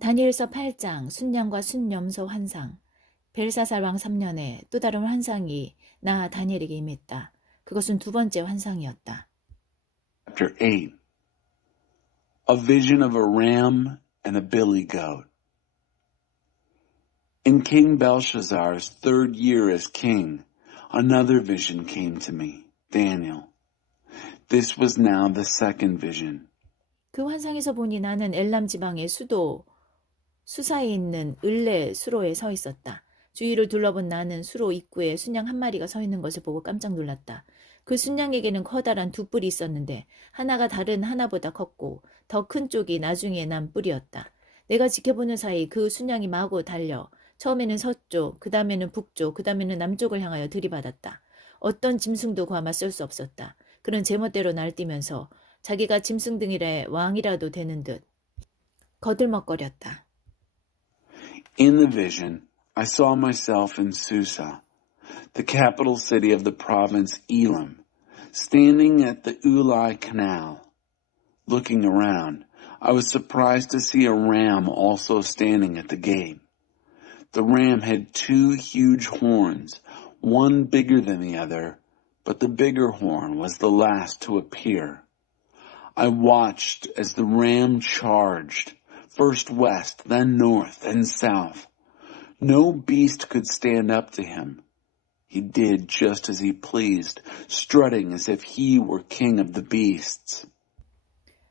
다니엘서 8장 순양과 순염소 환상. 벨사살 왕 3년에 또 다른 환상이 나 다니엘에게 임했다. 그것은 두 번째 환상이었다. Chapter 8. A vision of a ram and a billy goat. In King Belshazzar's third year as king, another vision came to me, Daniel. This was now the second vision. 그 환상에서 보니 나는 엘람 지방의 수도 수사에 있는 을레 수로에 서 있었다. 주위를 둘러본 나는 수로 입구에 순양 한 마리가 서 있는 것을 보고 깜짝 놀랐다. 그 순양에게는 커다란 두 뿔이 있었는데 하나가 다른 하나보다 컸고 더 큰 쪽이 나중에 난 뿔이었다. 내가 지켜보는 사이 그 순양이 마구 달려 처음에는 서쪽, 그 다음에는 북쪽, 그 다음에는 남쪽을 향하여 들이받았다. 어떤 짐승도 그와 맞설 수 없었다. 그는 제멋대로 날뛰면서 자기가 짐승등일의 왕이라도 되는 듯 거들먹거렸다. In the vision, I saw myself in Susa, the capital city of the province Elam, standing at the Ulai Canal. Looking around, I was surprised to see a ram also standing at the gate. The ram had two huge horns, one bigger than the other, but the bigger horn was the last to appear. I watched as the ram charged, first west, then north, then south. No beast could stand up to him. He did just as he pleased, strutting as if he were king of the beasts.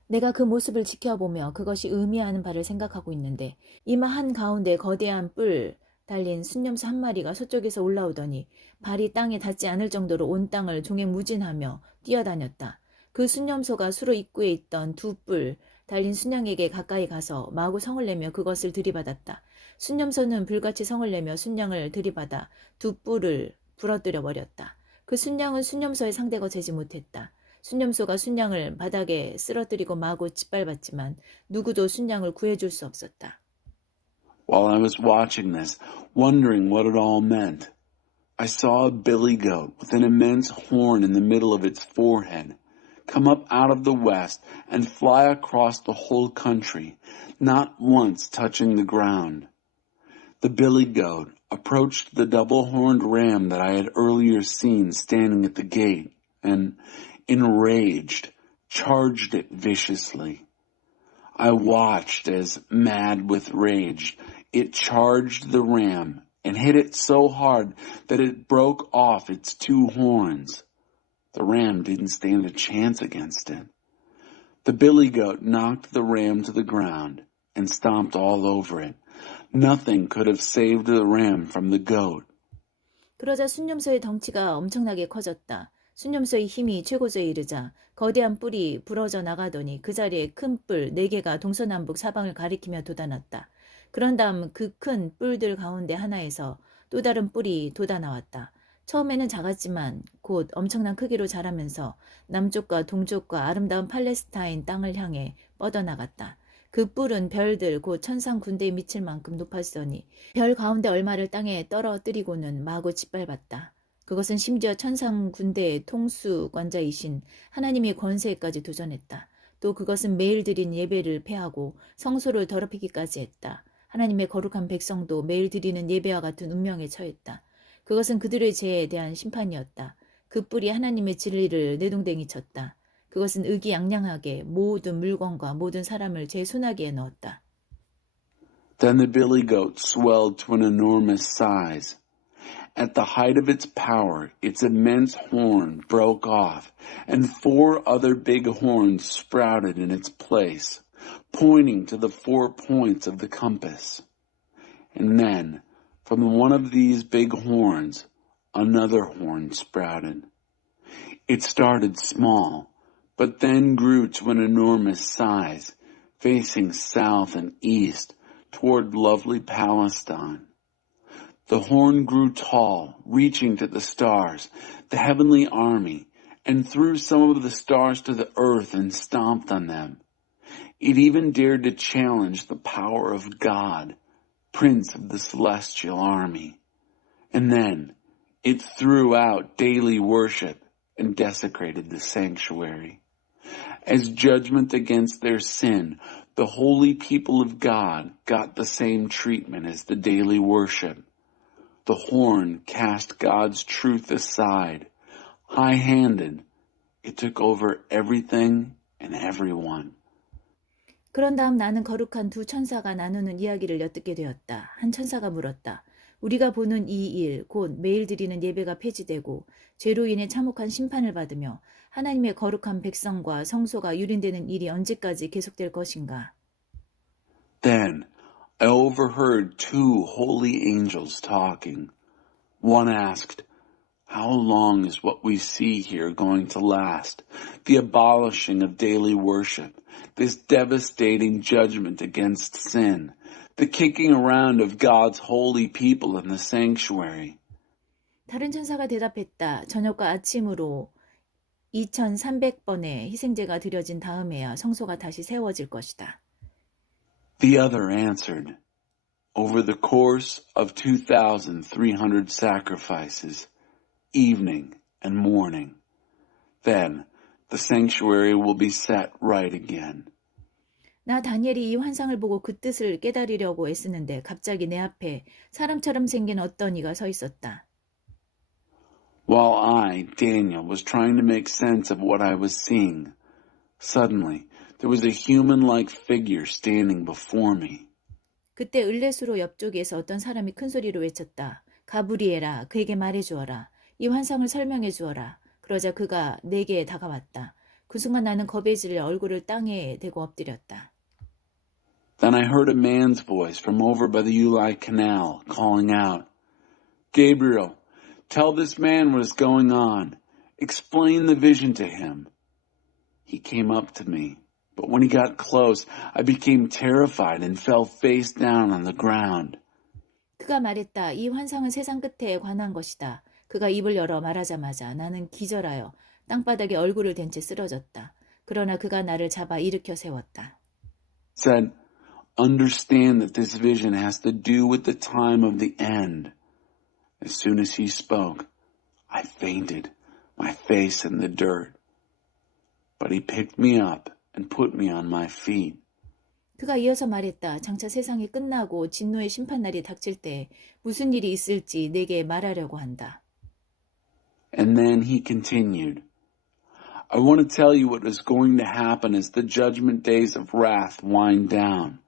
내가 그 모습을 지켜보며 그것이 의미하는 바를 생각하고 있는데 이마 한가운데 거대한 뿔 달린 순염소 한 마리가 서쪽에서 올라오더니 발이 땅에 닿지 않을 정도로 온 땅을 종횡무진하며 뛰어다녔다. 그 순염소가 수로 입구에 있던 두 뿔 달린 순양에게 가까이 가서 마구 성을 내며 그것을 들이받았다. 순염소는 불같이 성을 내며 순양을 들이받아 두 뿔을 부러뜨려 버렸다. 그 순양은 순염소의 상대가 되지 못했다. 순염소가 순양을 바닥에 쓰러뜨리고 마구 짓밟았지만 누구도 순양을 구해줄 수 없었다. While I was watching this, wondering what it all meant, I saw a billy goat with an immense horn in the middle of its forehead come up out of the west and fly across the whole country, not once touching the ground. The billy goat approached the double-horned ram that I had earlier seen standing at the gate and, enraged, charged it viciously. I watched as, mad with rage, it charged the ram and hit it so hard that it broke off its two horns. The ram didn't stand a chance against it. The billy goat knocked the ram to the ground and stomped all over it. Nothing could have saved the ram from the goat. 그러자 순염소의 덩치가 엄청나게 커졌다. 순염소의 힘이 최고조에 이르자 거대한 뿔이 부러져 나가더니 그 자리에 큰 뿔 4개가 동서남북 사방을 가리키며 돋아났다. 그런 다음 그 큰 뿔들 가운데 하나에서 또 다른 뿔이 돋아나왔다. 처음에는 작았지만 곧 엄청난 크기로 자라면서 남쪽과 동쪽과 아름다운 팔레스타인 땅을 향해 뻗어나갔다. 그 뿔은 별들 곧 천상 군대에 미칠 만큼 높았으니 별 가운데 얼마를 땅에 떨어뜨리고는 마구 짓밟았다. 그것은 심지어 천상 군대의 통수권자이신 하나님의 권세에까지 도전했다. 또 그것은 매일 드린 예배를 폐하고 성소를 더럽히기까지 했다. 하나님의 거룩한 백성도 매일 드리는 예배와 같은 운명에 처했다. 그것은 그들의 죄에 대한 심판이었다. 그 뿔이 하나님의 진리를 내동댕이 쳤다. 그것은 의기양양하게 모든 물건과 모든 사람을 제 손아귀에 넣었다. Then the billy goat swelled to an enormous size. At the height of its power, its immense horn broke off, and 4 other big horns sprouted in its place, pointing to the 4 points of the compass. And then, from one of these big horns, another horn sprouted. It started small, but then grew to an enormous size, facing south and east toward lovely Palestine. The horn grew tall, reaching to the stars, the heavenly army, and threw some of the stars to the earth and stomped on them. It even dared to challenge the power of God, Prince of the celestial army. And then it threw out daily worship and desecrated the sanctuary. As judgment against their sin, The holy people of God got the same treatment as the daily worship. The horn cast God's truth aside. High-handed, it took over everything and everyone. 그런 다음 나는 거룩한 두 천사가 나누는 이야기를 엿듣게 되었다. 한 천사가 물었다. 우리가 보는 이 일, 곧 매일 드리는 예배가 폐지되고 죄로 인해 참혹한 심판을 받으며 하나님의 거룩한 백성과 성소가 유린되는 일이 언제까지 계속될 것인가? Then I overheard two holy angels talking. One asked, "How long is what we see here going to last? The abolishing of daily worship, this devastating judgment against sin, the kicking around of God's holy people in the sanctuary." 다른 천사가 대답했다. 저녁과 아침으로 2300번의 희생제가 드려진 다음에야 성소가 다시 세워질 것이다. The other answered, "Over the course of 2,300 sacrifices, evening and morning, then the sanctuary will be set right again." 나 다니엘이 이 환상을 보고 그 뜻을 깨달으려고 애쓰는데 갑자기 내 앞에 사람처럼 생긴 어떤 이가 서 있었다. While I, Daniel, was trying to make sense of what I was seeing, suddenly there was a human-like figure standing before me. 그때 을레수로 옆쪽에서 어떤 사람이 큰 소리로 외쳤다. 가브리엘아, 그에게 말해주어라. 이 환상을 설명해 주어라. 그러자 그가 내게 다가왔다. 그 순간 나는 겁에 질려 얼굴을 땅에 대고 엎드렸다. Then I heard a man's voice from over by the Ulai Canal calling out, "Gabriel, tell this man what is going on. Explain the vision to him." He came up to me, but when he got close, I became terrified and fell face down on the ground. 그가 말했다. 이 환상은 세상 끝에 관한 것이다. 그가 입을 열어 말하자마자 나는 기절하여 땅바닥에 얼굴을 댄 채 쓰러졌다. 그러나 그가 나를 잡아 일으켜 세웠다. Said, "Understand that this vision has to do with the time of the end." As soon as he spoke, I fainted, my face in the dirt. But he picked me up and put me on my feet. 그가 이어서 말했다. 장차 세상이 끝나고 진노의 심판날이 닥칠 때 무슨 일이 있을지 내게 말하려고 한다. And then he continued, "I want to tell you what is going to happen as the judgment days of wrath wind down,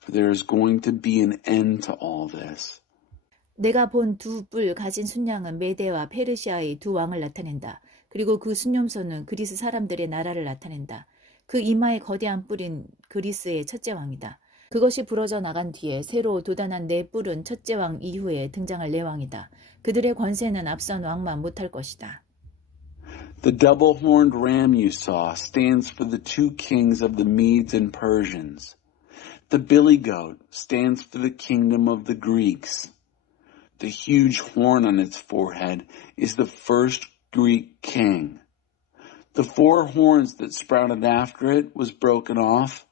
for there is going to be an end to all this." 내가 본 두 뿔 가진 순양은 메대와 페르시아의 두 왕을 나타낸다. 그리고 그 순념소는 그리스 사람들의 나라를 나타낸다. 그 이마에 거대한 뿔인 그리스의 첫째 왕이다. 그것이 부러져 나간 뒤에 새로 돋아난 네 뿔은 첫째 왕 이후에 등장할 네 왕이다. 그들의 권세는 앞선 왕만 못할 것이다. The double-horned ram you saw stands for the two kings of the Medes and Persians. The billy goat stands for the kingdom of the Greeks. The huge horn on its forehead is the first Greek king. The four horns that sprouted after it was broken off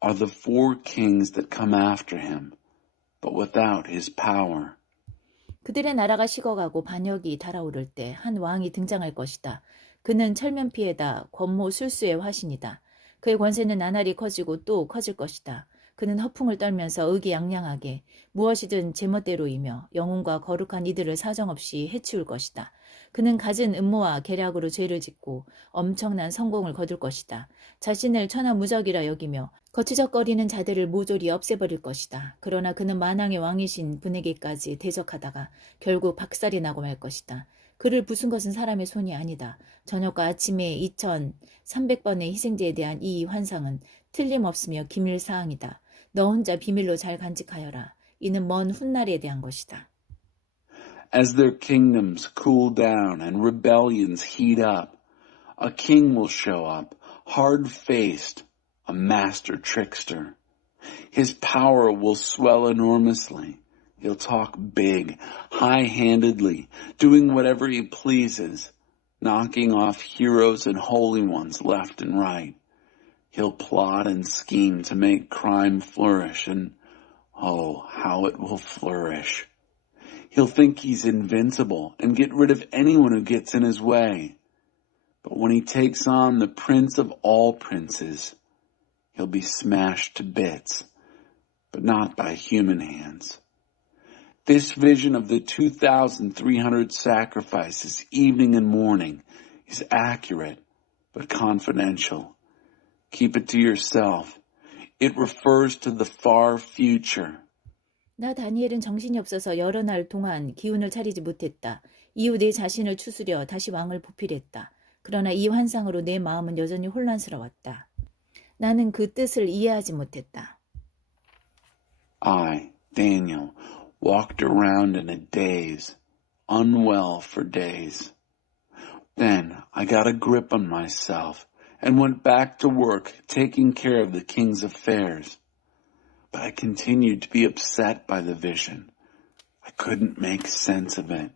are the four kings that come after him, but without his power. 그들의 나라가 식어가고 반역이 달아오를 때 한 왕이 등장할 것이다. 그는 철면피에다 권모 술수의 화신이다. 그의 권세는 나날이 커지고 또 커질 것이다. 그는 허풍을 떨면서 의기양양하게 무엇이든 제멋대로이며 영혼과 거룩한 이들을 사정없이 해치울 것이다. 그는 갖은 음모와 계략으로 죄를 짓고 엄청난 성공을 거둘 것이다. 자신을 천하무적이라 여기며 거추적거리는 자들을 모조리 없애버릴 것이다. 그러나 그는 만왕의 왕이신 분에게까지 대적하다가 결국 박살이 나고 말 것이다. 그를 부순 것은 사람의 손이 아니다. 저녁과 아침에 2300번의 희생제에 대한 이 환상은 틀림없으며 기밀사항이다. 너 혼자 비밀로 잘 간직하여라. 이는 먼 훗날에 대한 것이다. As their kingdoms cool down and rebellions heat up, a king will show up, hard-faced, a master trickster. His power will swell enormously. He'll talk big, high-handedly, doing whatever he pleases, knocking off heroes and holy ones left and right. He'll plot and scheme to make crime flourish, and oh, how it will flourish. He'll think he's invincible and get rid of anyone who gets in his way. But when he takes on the prince of all princes, he'll be smashed to bits, but not by human hands. This vision of the 2,300 sacrifices evening and morning is accurate but confidential. Keep it to yourself. It refers to the far future. 나 다니엘은 정신이 없어서 여러 날 동안 기운을 차리지 못했다. 이후 내 자신을 추스려 다시 왕을 보필했다. 그러나 이 환상으로 내 마음은 여전히 혼란스러웠다. 나는 그 뜻을 이해하지 못했다. I, Daniel, walked around in a daze, unwell for days. Then I got a grip on myself and went back to work taking care of the king's affairs. But I continued to be upset by the vision. I couldn't make sense of it.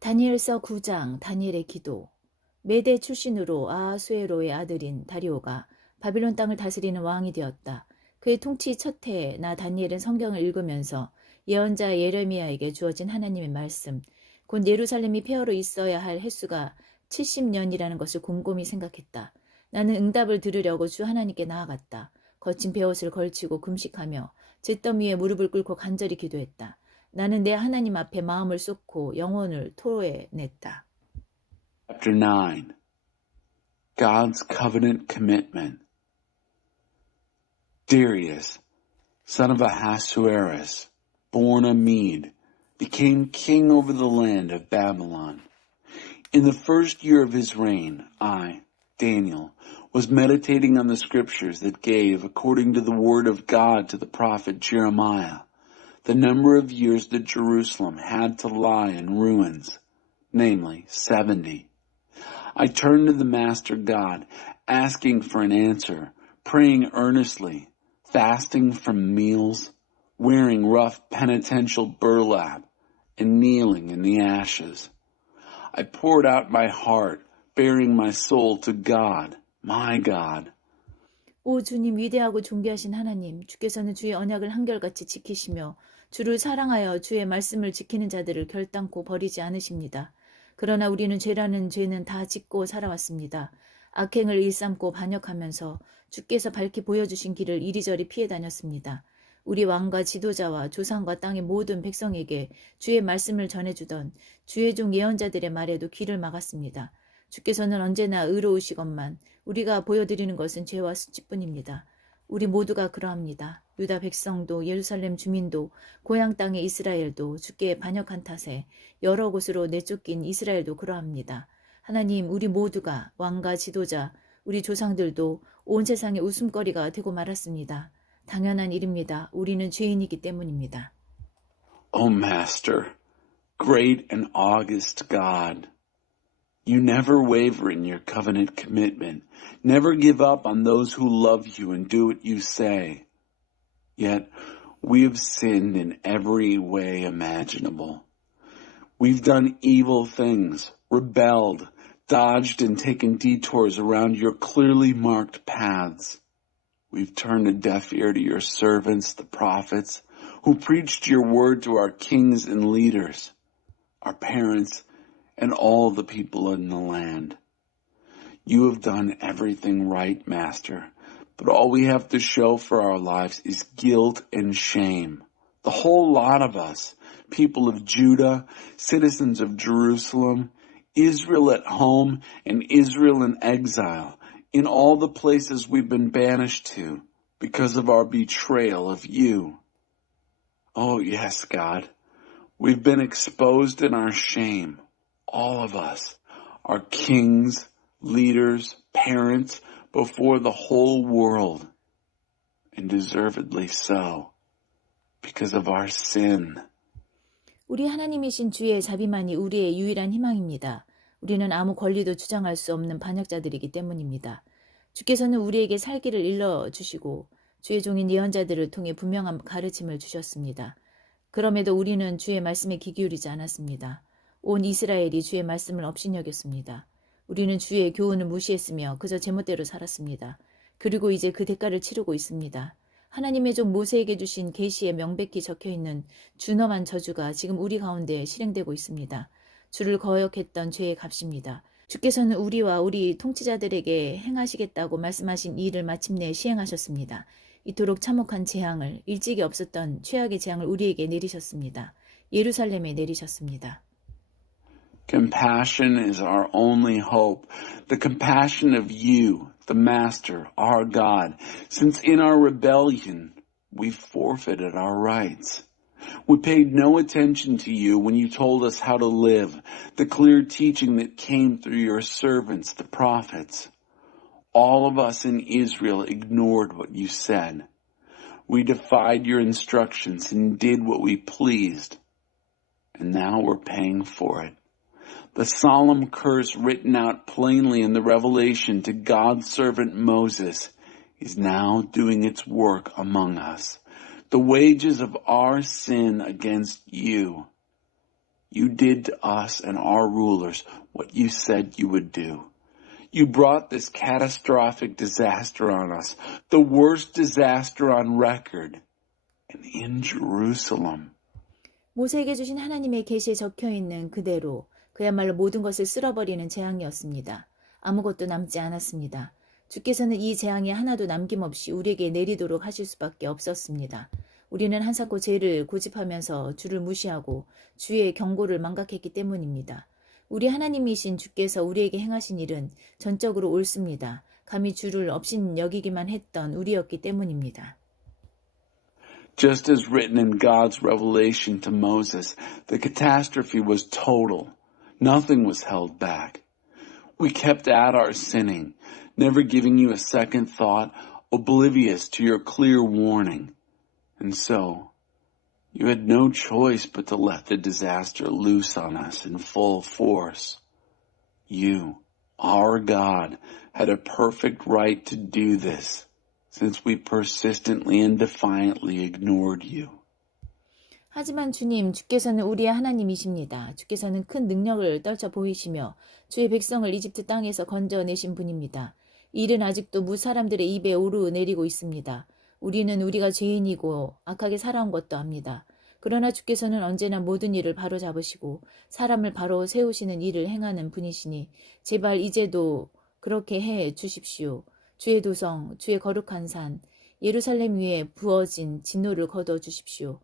다니엘서 9장 다니엘의 기도. 메대 출신으로 아하수에로의 아들인 다리오가 바빌론 땅을 다스리는 왕이 되었다. 그의 통치 첫 해에 나 다니엘은 성경을 읽으면서 예언자 예레미야에게 주어진 하나님의 말씀, 곧 예루살렘이 폐허로 있어야 할 횟수가 70년이라는 것을 곰곰이 생각했다. 나는 응답을 들으려고 주 하나님께 나아갔다. 거친 베옷을 걸치고 금식하며 잿더미 위에 무릎을 꿇고 간절히 기도했다. 나는 내 하나님 앞에 마음을 쏟고 영혼을 토해냈다. Chapter 9. God's Covenant Commitment. Darius, son of Ahasuerus, born a Mede, became king over the land of Babylon. In the first year of his reign, I, Daniel, was meditating on the scriptures that gave, according to the word of God to the prophet Jeremiah, the number of years that Jerusalem had to lie in ruins, namely 70. I turned to the Master God, asking for an answer, praying earnestly, fasting from meals, wearing rough penitential burlap, and kneeling in the ashes. I poured out my heart, bearing my soul to God, my God. 오 주님, 위대하고 존귀하신 하나님, 주께서는 주의 언약을 한결같이 지키시며 주를 사랑하여 주의 말씀을 지키는 자들을 결단코 버리지 않으십니다. 그러나 우리는 죄라는 죄는 다 짓고 살아왔습니다. 악행을 일삼고 반역하면서 주께서 밝히 보여주신 길을 이리저리 피해 다녔습니다. 우리 왕과 지도자와 조상과 땅의 모든 백성에게 주의 말씀을 전해주던 주의 종 예언자들의 말에도 귀를 막았습니다. 주께서는 언제나 의로우시건만 우리가 보여드리는 것은 죄와 수치뿐입니다. 우리 모두가 그러합니다. 유다 백성도 예루살렘 주민도 고향 땅의 이스라엘도 주께 반역한 탓에 여러 곳으로 내쫓긴 이스라엘도 그러합니다. 하나님, 우리 모두가 왕과 지도자, 우리 조상들도 온 세상의 웃음거리가 되고 말았습니다. 당연한 일입니다. 우리는 죄인이기 때문입니다. O Master, great and august God, you never waver in your covenant commitment, never give up on those who love you and do what you say. Yet we have sinned in every way imaginable. We've done evil things, rebelled, dodged and taken detours around your clearly marked paths. We've turned a deaf ear to your servants, the prophets, who preached your word to our kings and leaders, our parents, and all the people in the land. You have done everything right, Master, but all we have to show for our lives is guilt and shame. The whole lot of us, people of Judah, citizens of Jerusalem, Israel at home and Israel in exile, in all the places we've been banished to because of our betrayal of you. Oh yes, God, we've been exposed in our shame, all of us, our kings, leaders, parents, before the whole world, and deservedly so, because of our sin. 우리 하나님이신 주의 자비만이 우리의 유일한 희망입니다. 우리는 아무 권리도 주장할 수 없는 반역자들이기 때문입니다. 주께서는 우리에게 살기를 일러주시고 주의 종인 예언자들을 통해 분명한 가르침을 주셨습니다. 그럼에도 우리는 주의 말씀에 귀 기울이지 않았습니다. 온 이스라엘이 주의 말씀을 업신여겼습니다. 우리는 주의 교훈을 무시했으며 그저 제멋대로 살았습니다. 그리고 이제 그 대가를 치르고 있습니다. 하나님의 종 모세에게 주신 계시에 명백히 적혀있는 준엄한 저주가 지금 우리 가운데 실행되고 있습니다. 주를 거역했던 죄의 값입니다. 주께서는 우리와 우리 통치자들에게 행하시겠다고 말씀하신 이 일을 마침내 시행하셨습니다. 이토록 참혹한 재앙을, 일찍이 없었던 최악의 재앙을 우리에게 내리셨습니다. 예루살렘에 내리셨습니다. Compassion is our only hope. The compassion of you, the Master, our God, since in our rebellion we forfeited our rights. We paid no attention to you when you told us how to live, the clear teaching that came through your servants, the prophets. All of us in Israel ignored what you said. We defied your instructions and did what we pleased. And now we're paying for it. The solemn curse written out plainly in the revelation to God's servant Moses is now doing its work among us. The wages of our sin against you. You did to us and our rulers what you said you would do. You brought this catastrophic disaster on us, the worst disaster on record, and in Jerusalem. 모세에게 주신 하나님의 계시에 적혀있는 그대로 그야말로 모든 것을 쓸어버리는 재앙이었습니다. 아무것도 남지 않았습니다. 주께서는 이 재앙이 하나도 남김없이 우리에게 내리도록 하실 수밖에 없었습니다. 우리는 한사코 죄를 고집하면서 주를 무시하고 주의 경고를 망각했기 때문입니다. 우리 하나님이신 주께서 우리에게 행하신 일은 전적으로 옳습니다. 감히 주를 업신여기기만 했던 우리였기 때문입니다. Just as written in God's revelation to Moses, the catastrophe was total. Nothing was held back. We kept at our sinning, never giving you a second thought, oblivious to your clear warning. And so, you had no choice but to let the disaster loose on us in full force. You, our God, had a perfect right to do this, since we persistently and defiantly ignored you. 하지만 주님, 주께서는 우리의 하나님이십니다. 주께서는 큰 능력을 떨쳐 보이시며 주의 백성을 이집트 땅에서 건져내신 분입니다. 이 일은 아직도 무사람들의 입에 오르내리고 있습니다. 우리는 우리가 죄인이고 악하게 살아온 것도 압니다. 그러나 주께서는 언제나 모든 일을 바로 잡으시고 사람을 바로 세우시는 일을 행하는 분이시니 제발 이제도 그렇게 해 주십시오. 주의 도성, 주의 거룩한 산, 예루살렘 위에 부어진 진노를 거둬 주십시오.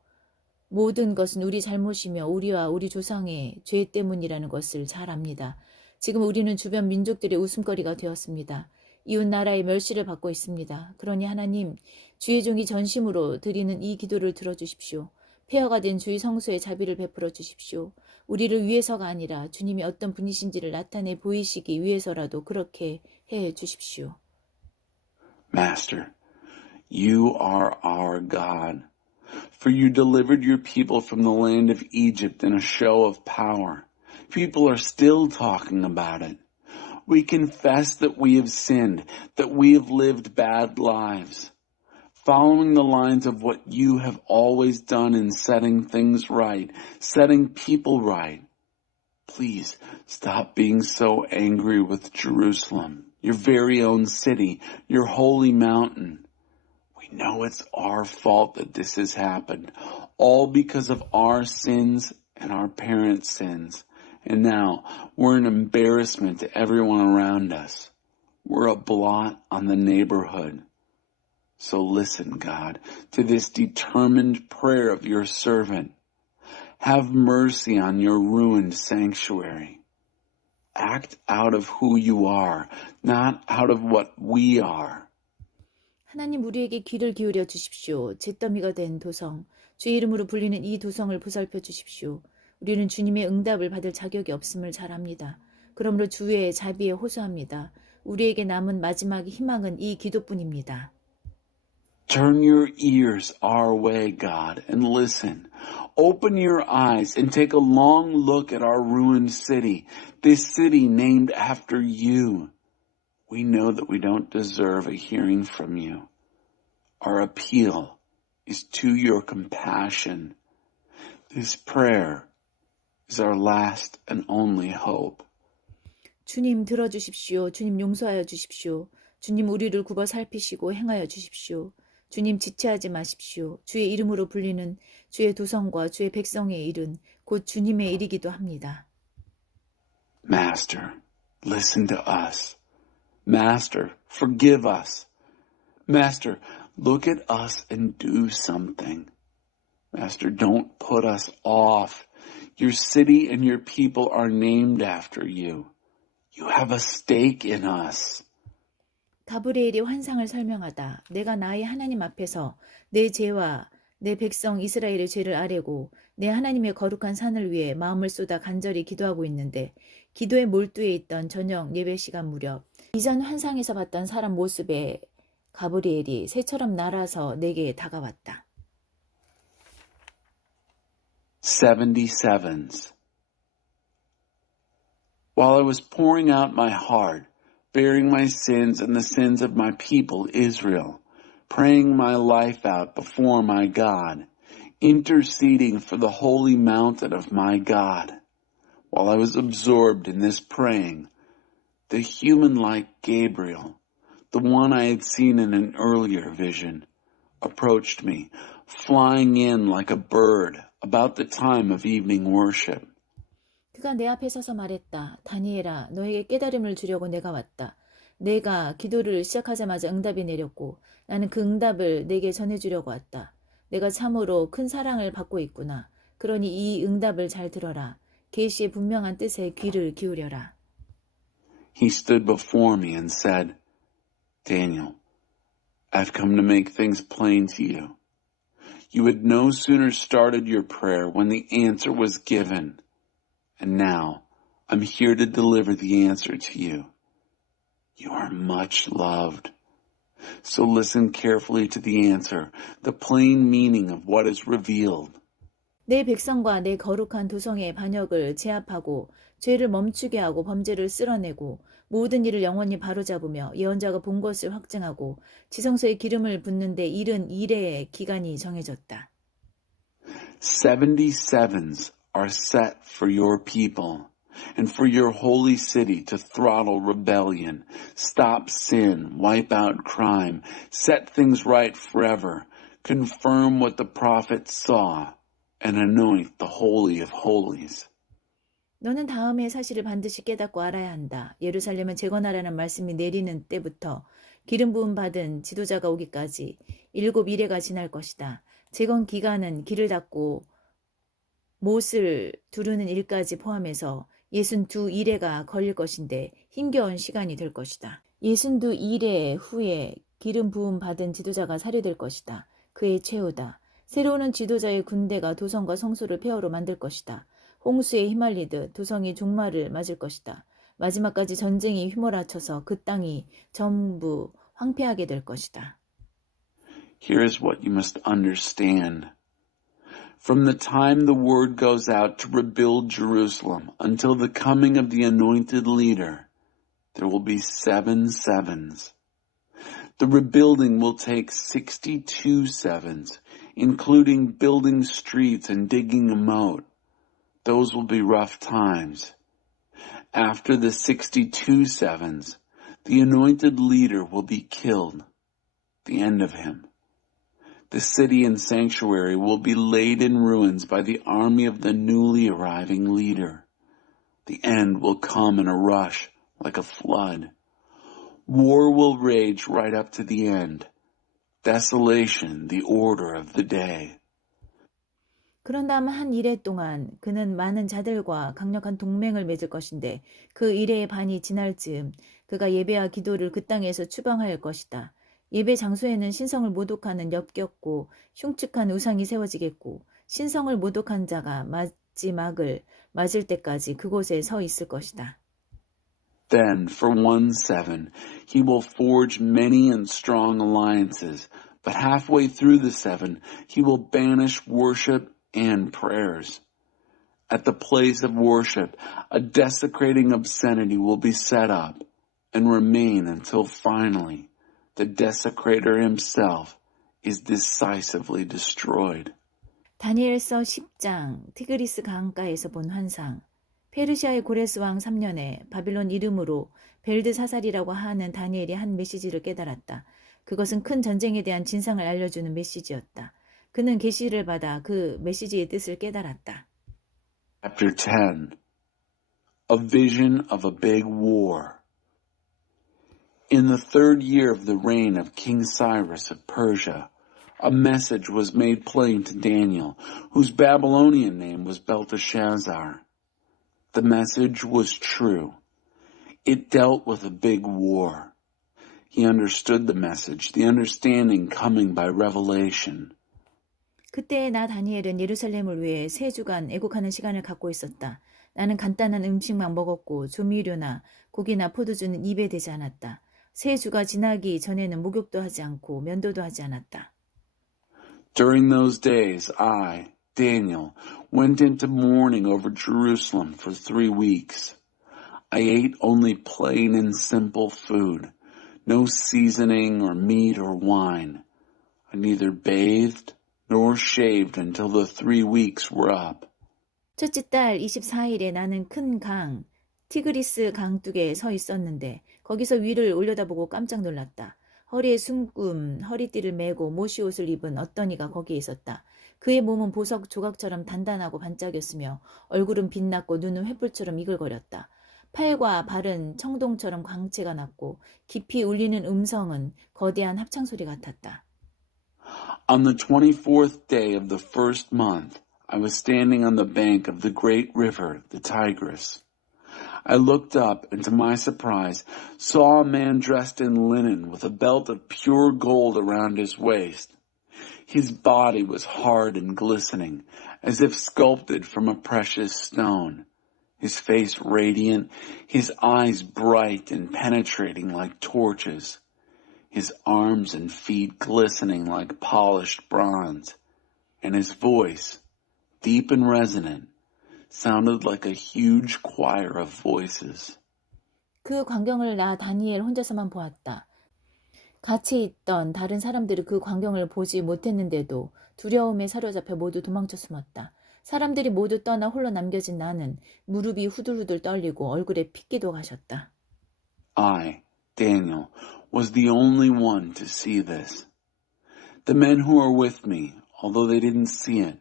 모든 것은 우리 잘못이며 우리와 우리 조상의 죄 때문이라는 것을 잘 압니다. 지금 우리는 주변 민족들의 웃음거리가 되었습니다. 이웃 나라의 멸시를 받고 있습니다. 그러니 하나님, 주의 종이 전심으로 드리는 이 기도를 들어주십시오. 폐허가 된 주의 성소에 자비를 베풀어 주십시오. 우리를 위해서가 아니라 주님이 어떤 분이신지를 나타내 보이시기 위해서라도 그렇게 해 주십시오. Master, you are our God. For you delivered your people from the land of Egypt in a show of power. People are still talking about it. We confess that we have sinned, that we have lived bad lives, following the lines of what you have always done in setting things right, setting people right. Please stop being so angry with Jerusalem, your very own city, your holy mountain. We know it's our fault that this has happened, all because of our sins and our parents' sins. And now we're an embarrassment to everyone around us. We're a blot on the neighborhood. So listen, God, to this determined prayer of your servant. Have mercy on your ruined sanctuary. Act out of who you are, not out of what we are. 하나님 우리에게 귀를 기울여 주십시오. 잿더미가 된 도성, 주의 이름으로 불리는 이 도성을 보살펴 주십시오. 우리는 주님의 응답을 받을 자격이 없음을 잘 압니다. 그러므로 주의 자비에 호소합니다. 우리에게 남은 마지막 희망은 이 기도뿐입니다. Turn your ears our way, God, and listen. Open your eyes and take a long look at our ruined city, this city named after you. We know that we don't deserve a hearing from you. Our appeal is to your compassion. This prayer is our last and only hope. 주님 들어주십시오. 주님 용서하여 주십시오. 주님 우리를 굽어 살피시고 행하여 주십시오. 주님 지체하지 마십시오. 주의 이름으로 불리는 주의 도성과 주의 백성의 일은 곧 주님의 일이기도 합니다. Master, listen to us. Master, forgive us. Master, look at us and do something. Master, don't put us off. Your city and your people are named after you. You have a stake in us. 가브리엘이 환상을 설명하다. 내가 나의 하나님 앞에서 내 죄와 내 백성 이스라엘의 죄를 아뢰고 내 하나님의 거룩한 산을 위해 마음을 쏟아 간절히 기도하고 있는데 기도에 몰두해 있던 저녁 예배 시간 무렵 이전 환상에서 봤던 사람 모습에 가브리엘이 새처럼 날아서 내게 다가왔다. 77s. While I was pouring out my heart, bearing my sins and the sins of my people Israel, praying my life out before my God, interceding for the holy mountain of my God. While I was absorbed in this praying, the human-like Gabriel, the one I had seen in an earlier vision, approached me, flying in like a bird about the time of evening worship. 그가 내 앞에 서서 말했다. 다니엘아, 너에게 깨달음을 주려고 내가 왔다. 내가 기도를 시작하자마자 응답이 내렸고 나는 그 응답을 내게 전해주려고 왔다. 내가 참으로 큰 사랑을 받고 있구나. 그러니 이 응답을 잘 들어라. 계시의 분명한 뜻에 귀를 기울여라. He stood before me and said, Daniel, I've come to make things plain to you. You had no sooner started your prayer when the answer was given. And now, I'm here to deliver the answer to you. You are much loved. So listen carefully to the answer, the plain meaning of what is revealed. 내 백성과 내 거룩한 도성의 반역을 제압하고 죄를 멈추게 하고 범죄를 쓸어내고 모든 일을 영원히 바로잡으며 예언자가 본 것을 확증하고 지성소에 기름을 붓는데 이른 이래의 기간이 정해졌다. 77s are set for your people and for your holy city to throttle rebellion, stop sin, wipe out crime, set things right forever, confirm what the prophets saw, and anoint the Holy of Holies. 너는 다음의 사실을 반드시 깨닫고 알아야 한다. 예루살렘은 재건하라는 말씀이 내리는 때부터 기름 부음 받은 지도자가 오기까지 7 이래가 지날 것이다. 재건 기간은 길을 닫고 못을 두르는 일까지 포함해서 62 이래가 걸릴 것인데 힘겨운 시간이 될 것이다. 62 이래 후에 기름 부음 받은 지도자가 살해될 것이다. 그의 최후다. 새로운 지도자의 군대가 도성과 성소를 폐허로 만들 것이다. 홍수에 휘말리듯 도성이 종말을 맞을 것이다. 마지막까지 전쟁이 휘몰아쳐서 그 땅이 전부 황폐하게 될 것이다. Here is what you must understand. From the time the word goes out to rebuild Jerusalem until the coming of the anointed leader, there will be 7 sevens. The rebuilding will take 62 sevens, including building streets and digging a moat. Those will be rough times. After the 62 sevens, the anointed leader will be killed. The end of him. The city and sanctuary will be laid in ruins by the army of the newly arriving leader. The end will come in a rush like a flood. War will rage right up to the end. Desolation, the order of the day. 그런 다음 한 이래 동안 그는 많은 자들과 강력한 동맹을 맺을 것인데 그 이래의 반이 지날 즈음 그가 예배와 기도를 그 땅에서 추방할 것이다. 예배 장소에는 신성을 모독하는 역겹고 흉측한 우상이 세워지겠고 신성을 모독한 자가 마지막을 맞을 때까지 그곳에 서 있을 것이다. Then, for 1/7, he will forge many and strong alliances, but halfway through the 7, he will banish worship and prayers. At the place of worship, a desecrating obscenity will be set up and remain until finally the desecrator himself is decisively destroyed. 다니엘서 10장 티그리스 강가에서 본 환상. 페르시아의 고레스 왕 3년에 바빌론 이름으로 벨드사살이라고 하는 다니엘이 한 메시지를 깨달았다. 그것은 큰 전쟁에 대한 진상을 알려주는 메시지였다. 그는 계시를 받아 그 메시지의 뜻을 깨달았다. Chapter 10. a vision of a big war. In the 3rd year of the reign of King Cyrus of Persia, a message was made plain to Daniel, whose Babylonian name was Belteshazzar. The message was true. It dealt with a big war. He understood the message, the understanding coming by revelation. 그때 나 다니엘은 예루살렘을 위해 3주간 애국하는 시간을 갖고 있었다. 나는 간단한 음식만 먹었고 조미료나 고기나 포도주는 입에 대지 않았다. 3주가 지나기 전에는 목욕도 하지 않고 면도도 하지 않았다. During those days, I, Daniel, went into mourning over Jerusalem for 3 weeks. I ate only plain and simple food, no seasoning or meat or wine. I neither bathed nor shaved until the 3 weeks were up. 첫째 달 24일에 나는 큰 강, 티그리스 강둑에 서 있었는데 거기서 위를 올려다보고 깜짝 놀랐다. 허리에 숨금, 허리띠를 메고 모시옷을 입은 어떤 이가 거기에 있었다. 그의 몸은 보석 조각처럼 단단하고 반짝였으며 얼굴은 빛났고 눈은 횃불처럼 이글거렸다. 팔과 발은 청동처럼 광채가 났고 깊이 울리는 음성은 거대한 합창소리 같았다. On the 24th day of the 1st month, I was standing on the bank of the great river, the Tigris. I looked up and to my surprise saw a man dressed in linen with a belt of pure gold around his waist. His body was hard and glistening, as if sculpted from a precious stone. His face radiant, his eyes bright and penetrating like torches, his arms and feet glistening like polished bronze, and his voice, deep and resonant, sounded like a huge choir of voices. 그 광경을 나 다니엘 혼자서만 보았다. 같이 있던 다른 사람들은 그 광경을 보지 못했는데도 두려움에 사로잡혀 모두 도망쳐 숨었다. 사람들이 모두 떠나 홀로 남겨진 나는 무릎이 후들후들 떨리고 얼굴에 핏기도 가셨다. I, Daniel, was the only one to see this. The men who were with me, although they didn't see it,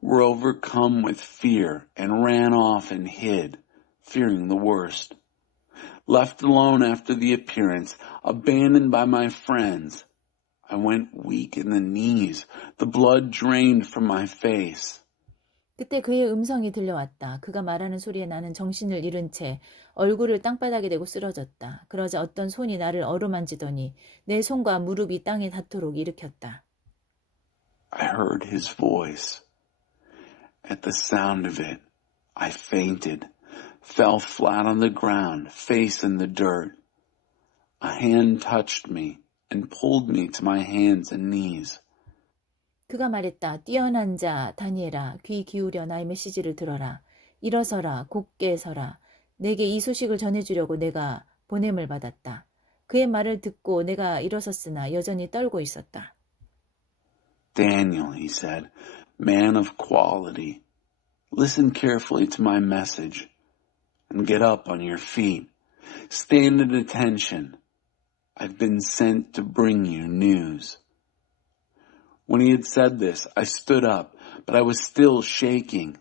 were overcome with fear and ran off and hid, fearing the worst. Left alone after the appearance, abandoned by my friends, I went weak in the knees, the blood drained from my face. 그때 그의 음성이 들려왔다. 그가 말하는 소리에 나는 정신을 잃은 채 얼굴을 땅바닥에 대고 쓰러졌다. 그러자 어떤 손이 나를 어루만지더니 내 손과 무릎이 땅에 닿도록 일으켰다. I heard his voice. At the sound of it, I fainted, fell flat on the ground, face in the dirt. A hand touched me and pulled me to my hands and knees. 그가 말했다. 뛰어난 자 다니엘아, 귀 기울여 나의 메시지를 들어라. 일어서라, 곧게 서라. 내게 이 소식을 전해주려고 내가 보냄을 받았다. 그의 말을 듣고 내가 일어섰으나 여전히 떨고 있었다. Daniel, he said, man of quality, listen carefully to my message and get up on your feet. Stand at attention. I've been sent to bring you news. When he had said this, I stood up, but I was still shaking.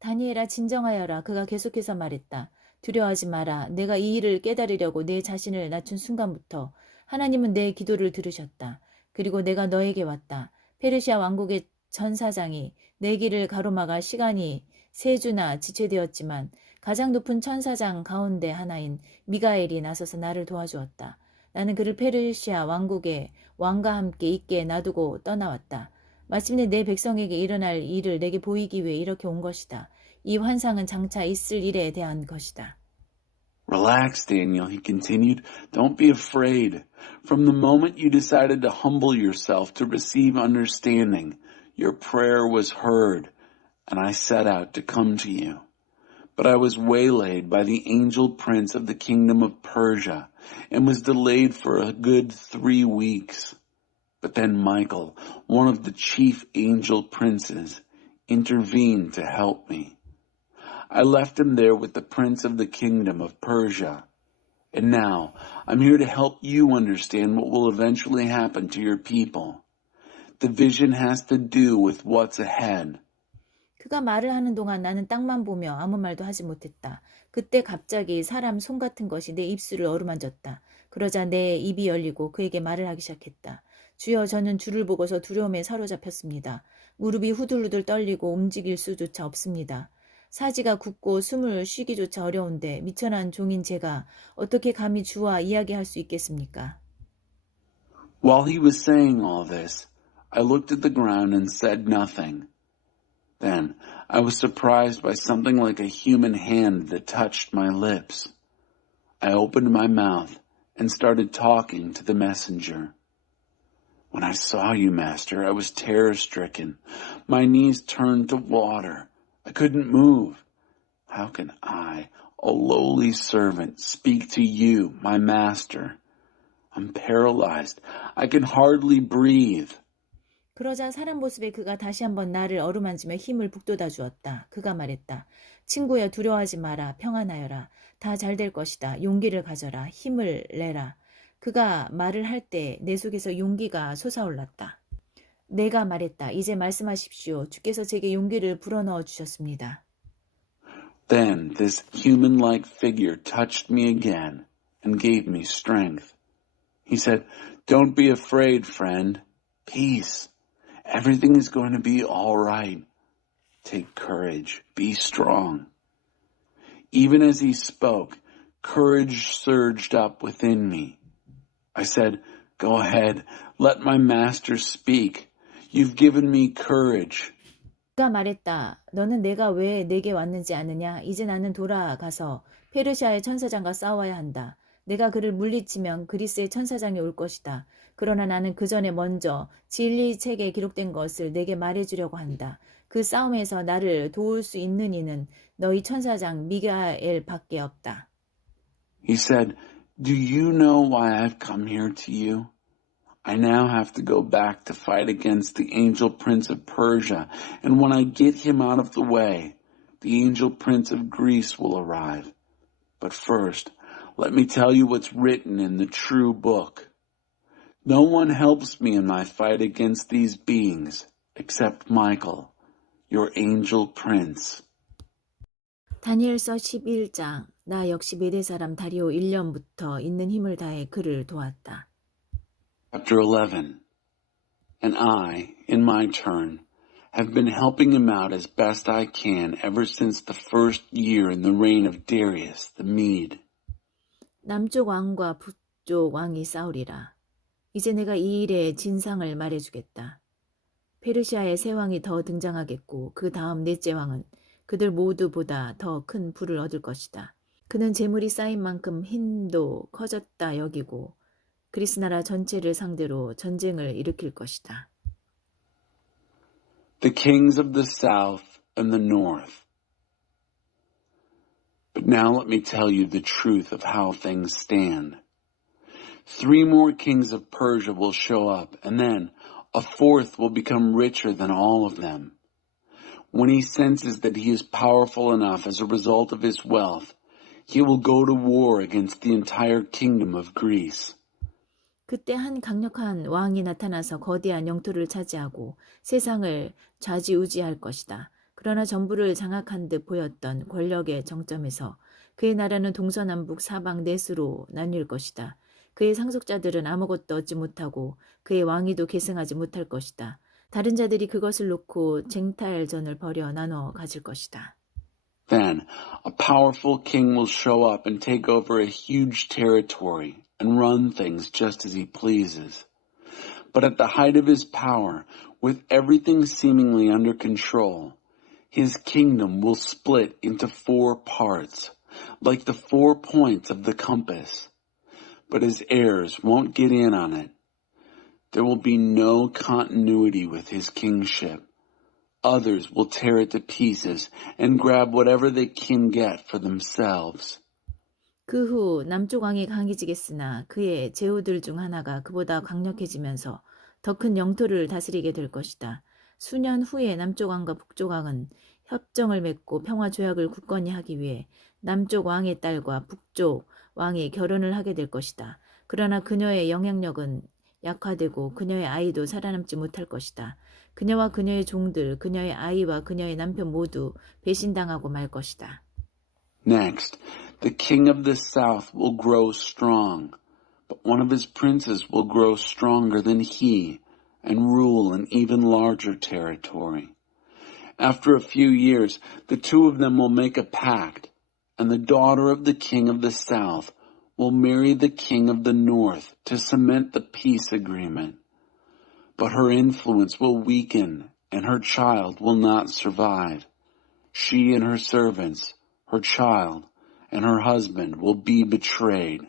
다니엘아 진정하여라. 그가 계속해서 말했다. 두려워하지 마라. 내가 이 일을 깨달으려고 내 자신을 낮춘 순간부터 하나님은 내 기도를 들으셨다. 그리고 내가 너에게 왔다. 페르시아 왕국의 천사장이 내 길을 가로막아 시간이 3주나 지체되었지만 가장 높은 천사장 가운데 하나인 미가엘이 나서서 나를 도와주었다. 나는 그를 페르시아 왕국의 왕과 함께 있게 놔두고 떠나왔다. 마침내 내 백성에게 일어날 일을 내게 보이기 위해 이렇게 온 것이다. 이 환상은 장차 있을 일에 대한 것이다. Relax, Daniel, he continued. Don't be afraid. From the moment you decided to humble yourself to receive understanding, your prayer was heard, and I set out to come to you. But I was waylaid by the angel prince of the kingdom of Persia and was delayed for a good 3 weeks. But then Michael, one of the chief angel princes, intervened to help me. I left him there with the prince of the kingdom of Persia. And now I'm here to help you understand what will eventually happen to your people. The vision has to do with what's ahead. 그가 말을 하는 동안 나는 땅만 보며 아무 말도 하지 못했다. 그때 갑자기 사람 손 같은 것이 내 입술을 어루만졌다. 그러자 내 입이 열리고 그에게 말을 하기 시작했다. 주여, 저는 주를 보고서 두려움에 사로잡혔습니다. 무릎이 후들후들 떨리고 움직일 수조차 없습니다. 사지가 굳고 숨을 쉬기조차 어려운데 미천한 종인 제가 어떻게 감히 주와 이야기할 수 있겠습니까? While he was saying all this, I looked at the ground and said nothing. Then I was surprised by something like a human hand that touched my lips. I opened my mouth and started talking to the messenger. When I saw you, Master, I was terror-stricken. My knees turned to water. I couldn't move. How can I, a lowly servant, speak to you, my Master? I'm paralyzed. I can hardly breathe. 그러자 사람 모습의 그가 다시 한번 나를 어루만지며 힘을 북돋아 주었다. 그가 말했다. 친구여, 두려워하지 마라. 평안하여라. 다 잘 될 것이다. 용기를 가져라. 힘을 내라. 그가 말을 할 때 내 속에서 용기가 솟아올랐다. 내가 말했다. 이제 말씀하십시오. 주께서 제게 용기를 불어넣어 주셨습니다. Then this human-like figure touched me again and gave me strength. He said, "Don't be afraid, friend. Peace. Everything is going to be all right. Take courage. Be strong." Even as he spoke, courage surged up within me. I said, "Go ahead. Let my master speak. You've given me courage." 그가 말했다. 너는 내가 왜 내게 왔는지 아느냐? 이제 나는 돌아가서 페르시아의 천사장과 싸워야 한다. 내가 그를 물리치면 그리스의 천사장이 올 것이다. 그러나 나는 그 전에 먼저 진리 책에 기록된 것을 내게 말해주려고 한다. 그 싸움에서 나를 도울 수 있는 이는 너희 천사장 미가엘 밖에 없다. He said, "Do you know why I've come here to you? I now have to go back to fight against the angel prince of Persia, and when I get him out of the way, the angel prince of Greece will arrive. But first, let me tell you what's written in the true book. No one helps me in my fight against these beings, except Michael, your angel prince." 다니엘서 11장. 나 역시 메대 사람 다리오 1년부터 있는 힘을 다해 그를 도왔다. Chapter 11. And I, in my turn, have been helping him out as best I can ever since the first year in the reign of Darius the Mede. 남쪽 왕과 북쪽 왕이 싸우리라. 이제 내가 이 일의 진상을 말해주겠다. 페르시아의 새 왕이 더 등장하겠고 그 다음 넷째 왕은 그들 모두보다 더 큰 부를 얻을 것이다. 그는 재물이 쌓인 만큼 힘도 커졌다 여기고 그리스 나라 전체를 상대로 전쟁을 일으킬 것이다. The kings of the south and the north. But now let me tell you the truth of how things stand. 3 more kings of Persia will show up, and then a 4th will become richer than all of them. When he senses that he is powerful enough as a result of his wealth, he will go to war against the entire kingdom of Greece. 그때 한 강력한 왕이 나타나서 거대한 영토를 차지하고 세상을 좌지우지할 것이다. 그러나 전부를 장악한 듯 보였던 권력의 정점에서 그의 나라는 동서남북 사방 넷으로 나뉠 것이다. 그의 상속자들은 아무것도 얻지 못하고 그의 왕위도 계승하지 못할 것이다. 다른 자들이 그것을 놓고 쟁탈전을 벌여 나눠 가질 것이다. Then a powerful king will show up and take over a huge territory and run things just as he pleases. But at the height of his power, with everything seemingly under control, his kingdom will split into 4 parts, like the 4 points of the compass. But his heirs won't get in on it. There will be no continuity with his kingship. Others will tear it to pieces and grab whatever they can get for themselves. 그 후 남쪽 왕이 강해지겠으나 그의 제후들 중 하나가 그보다 강력해지면서 더 큰 영토를 다스리게 될 것이다. 수년 후에 남쪽 왕과 북쪽 왕은 협정을 맺고 평화 조약을 굳건히 하기 위해 남쪽 왕의 딸과 북쪽 왕이 결혼을 하게 될 것이다. 그러나 그녀의 영향력은 약화되고 그녀의 아이도 살아남지 못할 것이다. 그녀와 그녀의 종들, 그녀의 아이와 그녀의 남편 모두 배신당하고 말 것이다. Next, the king of the south will grow strong, but one of his princes will grow stronger than he and rule an even larger territory. After a few years, the two of them will make a pact, and the daughter of the king of the south will marry the king of the north to cement the peace agreement. But her influence will weaken, and her child will not survive. She and her servants, her child, and her husband will be betrayed.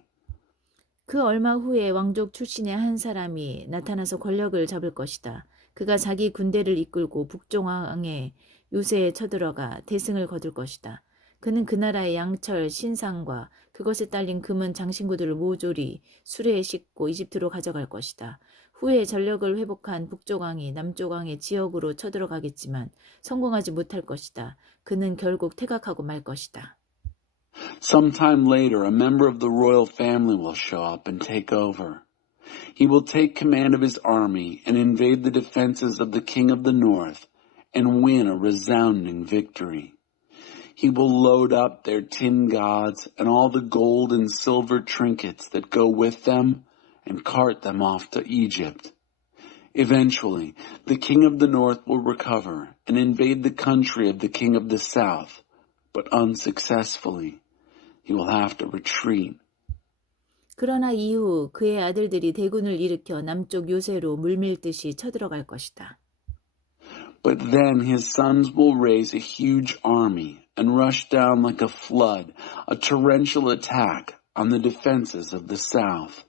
그 얼마 후에 왕족 출신의 한 사람이 나타나서 권력을 잡을 것이다. 그가 자기 군대를 이끌고 북쪽왕의 요새에 쳐들어가 대승을 거둘 것이다. 그는 그 나라의 양철, 신상과 그것에 딸린 금은 장신구들을 모조리 수레에 싣고 이집트로 가져갈 것이다. 후에 전력을 회복한 북쪽왕이 남쪽왕의 지역으로 쳐들어가겠지만 성공하지 못할 것이다. 그는 결국 퇴각하고 말 것이다. Sometime later, a member of the royal family will show up and take over. He will take command of his army and invade the defenses of the king of the north and win a resounding victory. He will load up their tin gods and all the gold and silver trinkets that go with them and cart them off to Egypt. Eventually, the king of the north will recover and invade the country of the king of the south, but unsuccessfully. He will have to retreat. 그러나 이후 그의 아들들이 대군을 일으켜 남쪽 요새로 물밀듯이 쳐들어갈 것이다. But then his sons will raise a huge army and rush down like a flood, a torrential attack on the defenses of the south.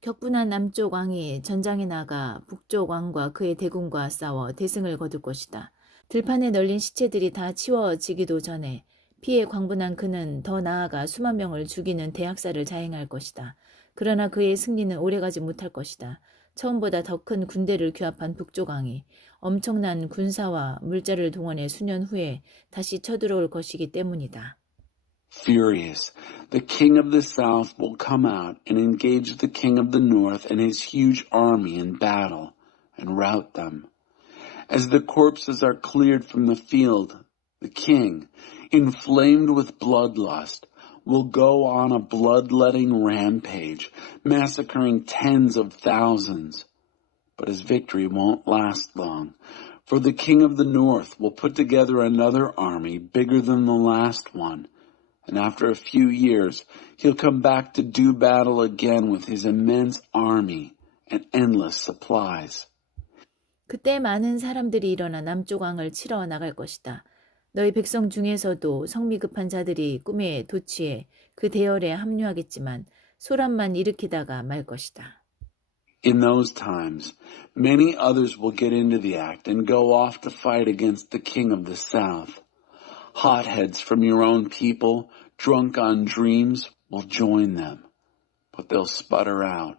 격분한 남쪽 왕이 전장에 나가 북쪽 왕과 그의 대군과 싸워 대승을 거둘 것이다. 들판에 널린 시체들이 다 치워지기도 전에 피에 광분한 그는 더 나아가 수만 명을 죽이는 대학살을 자행할 것이다. 그러나 그의 승리는 오래가지 못할 것이다. 처음보다 더 큰 군대를 규합한 북쪽 왕이 엄청난 군사와 물자를 동원해 수년 후에 다시 쳐들어올 것이기 때문이다. Furious, the king of the south will come out and engage the king of the north and his huge army in battle and rout them. As the corpses are cleared from the field, the king, inflamed with bloodlust, will go on a bloodletting rampage, massacring tens of thousands. But his victory won't last long, for the king of the north will put together another army bigger than the last one, and after a few years, he'll come back to do battle again with his immense army and endless supplies. 그때 많은 사람들이 일어나 남쪽 왕을 치러 나갈 것이다. 너희 백성 중에서도 성미 급한 자들이 꿈에 도취해 그 대열에 합류하겠지만 소란만 일으키다가 말 것이다. In those times, many others will get into the act and go off to fight against the king of the south. Hotheads from your own people, drunk on dreams, will join them, but they'll sputter out.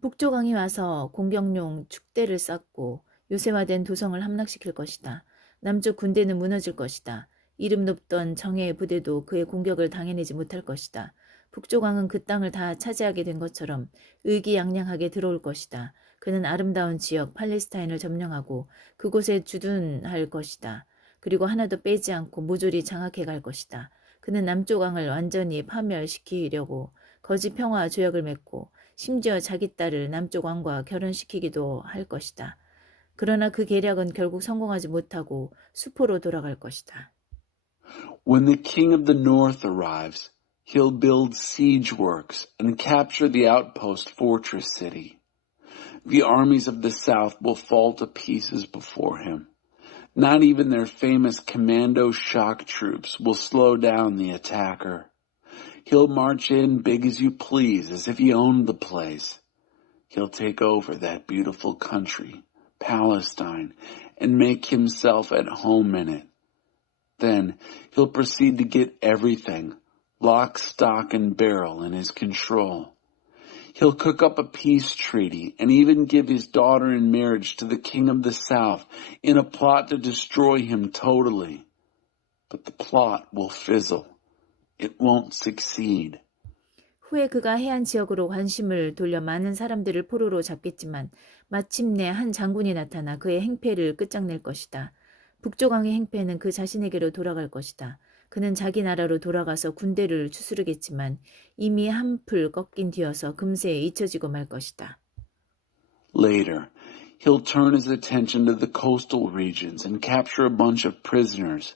북쪽 왕이 와서 공격용 축대를 쌓고 요새화된 도성을 함락시킬 것이다. 남쪽 군대는 무너질 것이다. 이름 높던 정예의 부대도 그의 공격을 당해내지 못할 것이다. 북쪽 왕은 그 땅을 다 차지하게 된 것처럼 의기양양하게 들어올 것이다. 그는 아름다운 지역 팔레스타인을 점령하고 그곳에 주둔할 것이다. 그리고 하나도 빼지 않고 모조리 장악해 갈 것이다. 그는 남쪽 왕을 완전히 파멸시키려고 거짓 평화 조약을 맺고 심지어 자기 딸을 남쪽 왕과 결혼시키기도 할 것이다. 그러나 그 계략은 결국 성공하지 못하고 수포로 돌아갈 것이다. When the king of the north arrives, he'll build siege works and capture the outpost fortress city. The armies of the south will fall to pieces before him. Not even their famous commando shock troops will slow down the attacker. He'll march in big as you please, as if he owned the place. He'll take over that beautiful country, Palestine, and make himself at home in it. Then he'll proceed to get everything, lock, stock, and barrel in his control. He'll cook up a peace treaty and even give his daughter in marriage to the king of the south in a plot to destroy him totally. But the plot will fizzle. It won't succeed. 후에 그가 해안 지역으로 관심을 돌려 많은 사람들을 포로로 잡겠지만 마침내 한 장군이 나타나 그의 행패를 끝장낼 것이다. 북쪽 왕의 행패는 그 자신에게로 돌아갈 것이다. 그는 자기 나라로 돌아가서 군대를 추스르겠지만 이미 한풀 꺾인 뒤여서 금세 잊혀지고 말 것이다. Later, he'll turn his attention to the coastal regions and capture a bunch of prisoners.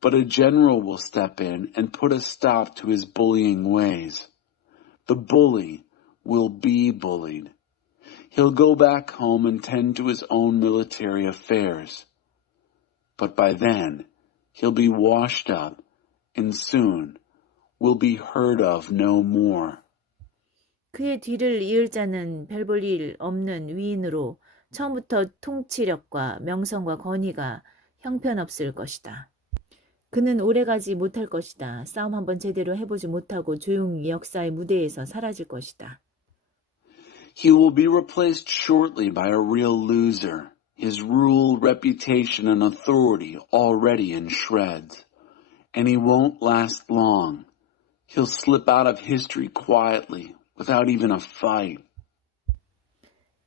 But a general will step in and put a stop to his bullying ways. The bully will be bullied. He'll go back home and tend to his own military affairs. But by then, he'll be washed up and soon will be heard of no more. 그의 뒤를 이을 자는 별 볼 일 없는 위인으로 처음부터 통치력과 명성과 권위가 형편없을 것이다. 그는 오래가지 못할 것이다. 싸움 한번 제대로 해보지 못하고 조용히 역사의 무대에서 사라질 것이다. He will be replaced shortly by a real loser, his rule, reputation, and authority already in shreds. And he won't last long. He'll slip out of history quietly, without even a fight.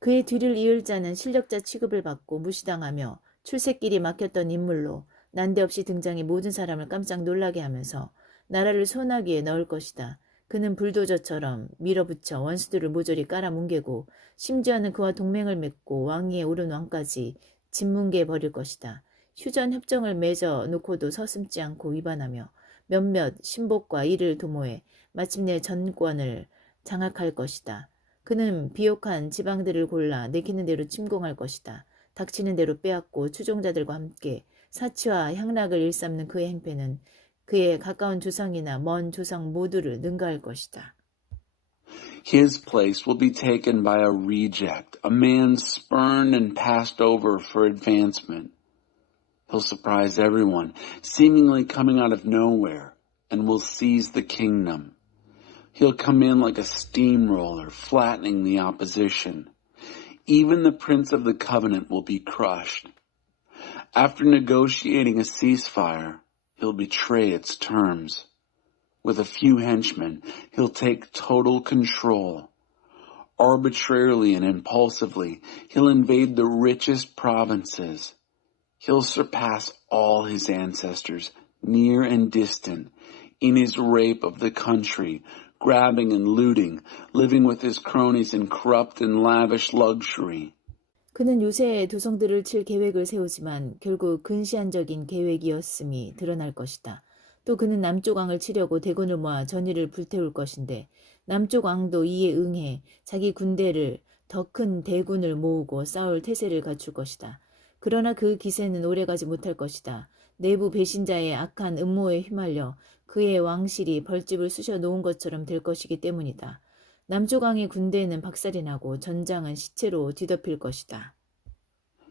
그의 뒤를 이을 자는 실력자 취급을 받고 무시당하며 출세길이 막혔던 인물로 난데없이 등장해 모든 사람을 깜짝 놀라게 하면서 나라를 소나기에 넣을 것이다. 그는 불도저처럼 밀어붙여 원수들을 모조리 깔아뭉개고 심지어는 그와 동맹을 맺고 왕위에 오른 왕까지 짓뭉개 버릴 것이다. 휴전 협정을 맺어 놓고도 서슴지 않고 위반하며 몇몇 신복과 이를 도모해 마침내 전권을 장악할 것이다. 그는 비옥한 지방들을 골라 내키는 대로 침공할 것이다. 닥치는 대로 빼앗고 추종자들과 함께 사치와 향락을 일삼는 그의 행패는 그의 가까운 조상이나 먼 조상 모두를 능가할 것이다. His place will be taken by a reject, a man spurned and passed over for advancement. He'll surprise everyone, seemingly coming out of nowhere, and will seize the kingdom. He'll come in like a steamroller, flattening the opposition. Even the Prince of the Covenant will be crushed. After negotiating a ceasefire, he'll betray its terms. With a few henchmen, he'll take total control. Arbitrarily and impulsively, he'll invade the richest provinces. He'll surpass all his ancestors, near and distant, in his rape of the country, grabbing and looting, living with his cronies in corrupt and lavish luxury. 그는 요새 도성들을 칠 계획을 세우지만 결국 근시안적인 계획이었음이 드러날 것이다. 또 그는 남쪽 왕을 치려고 대군을 모아 전의를 불태울 것인데 남쪽 왕도 이에 응해 자기 군대를 더 큰 대군을 모으고 싸울 태세를 갖출 것이다. 그러나 그 기세는 오래가지 못할 것이다. 내부 배신자의 악한 음모에 휘말려 그의 왕실이 벌집을 쑤셔 놓은 것처럼 될 것이기 때문이다. 남쪽 왕의 군대는 박살이 나고 전장은 시체로 뒤덮일 것이다.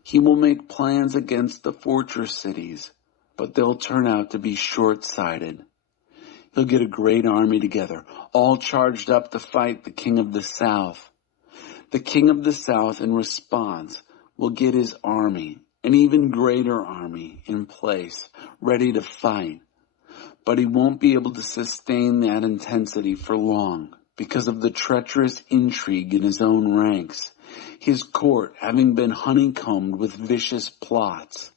He will make plans against the fortress cities, but they'll turn out to be short-sighted. He'll get a great army together, all charged up to fight the king of the south. The king of the south, in response, will get his army, an even greater army, in place, ready to fight. But he won't be able to sustain that intensity for long because of the treacherous intrigue in his own ranks, his court having been honeycombed with vicious plots.